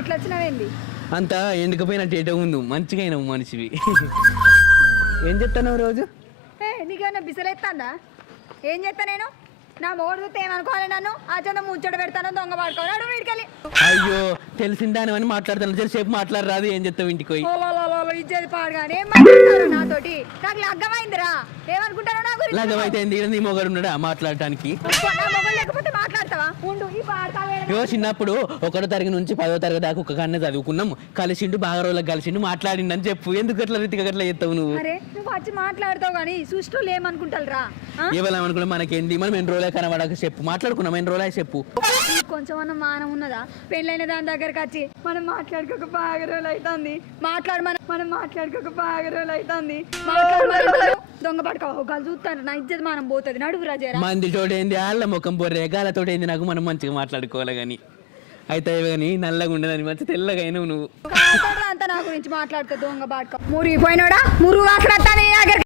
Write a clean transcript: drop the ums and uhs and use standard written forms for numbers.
ఇట్లా వచ్చినావేంది? అంత ఎండుకపోయినట్టు ఏటో ఉంది, మంచిగా అయినావు మనిషివి. ఏం చెప్తాను రోజు? నీకేమన్నా బిసలెత్తాందా? ఏం చెప్తా నేను? నా మొగుడు చూస్తే ఏమనుకోవాలి? నన్ను ఆ చంద ముచ్చట పెడతాను, దొంగ పడుకోవాలి. అడుగు వీడికెళ్ళి. అయ్యో తెలిసిన దాని అని మాట్లాడతాను, సేపు మాట్లాడరాదు. ఏం చెప్తావు ఇంటికి పోయి? ఇచ్చేది పాడుగానే ఏం మాట్లాడతారు నాతోటి? నాకు లగ్గమైందిరా. ఏమనుకుంటారో నా గురించి? లగ్గమైతే నీ మొగడు ఉన్నాడా మాట్లాడటానికి? నా మొగుడు లేకపోతే మాట్లాడతావా? ఉండు ఈ పాడతావే. చిన్నప్పుడు 1వ తరగతి నుంచి 10వ తరగతి దాకా ఒక కన్నా చదువుకున్నాం, కలిసిండు, బాగా రోజులకు కలిసిండు, మాట్లాడిండని చెప్పు. ఎందుకు అట్లా రీతిగా అట్లా చెప్తావు నువ్వు? అరే నువ్వు వచ్చి మాట్లాడతావు కానీ సృష్టిలో ఏమనుకుంటారా? ఏమనుకున్నా మనకేంది? మనం ఎన్ని రోజులే కనబడక చెప్పు, మాట్లాడుకున్నాం ఎన్ని రోజులే చెప్పు. కొంచెం అన్న మానం ఉన్నదా? పెళ్ళైన దాని దగ్గరకు వచ్చి మనం మాట్లాడుకోక బాగా రోజులు అవుతుంది, మనం మాట్లాడుకోక బాగా రోజులు అవుతుంది, దొంగ పడుకోవాలి చూస్తాను. నా ఇజ్జత్ మనం పోతుంది. నడువు రాజా. మంది తోటేంది ఆళ్ళ ముఖం బొర్రే, గాలతోటేంది నాకు మనం మంచిగా మాట్లాడుకోవాలి. కానీ అయితే కానీ నల్లగా ఉండదని మంచి తెల్లగా అయినావు నువ్వు. అంతా నా గురించి మాట్లాడుతుంది. దొంగ పడుకో మురిగిపోయినాడా? మురుగు